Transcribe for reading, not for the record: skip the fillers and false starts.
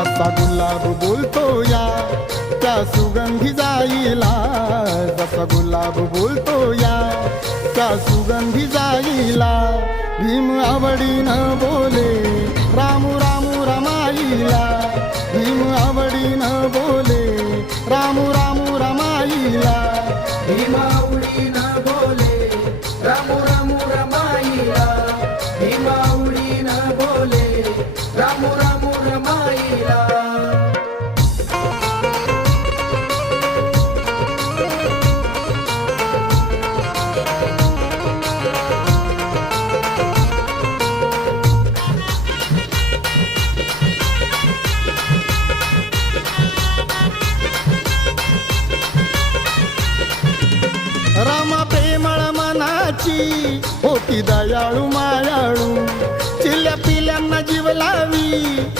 जसा गुलाब बोलतो या त्या सुगंधी जाईला, जसा गुलाब बोलतो या त्या सुगंधी जाईला. भीम आवडीनं बोले रामू रामू रमाईला, भीम आवडीनं बोले रामू रामू रमाईला. भीम आवडीनं बोले रामू रामू रमाईला, भीम आवडीनं बोले रामू रामू रमाईला. रामा प्रेमळ मनाची होती दयाळू मायाळू, चिल्ल्या पिल्यांना जीव लावी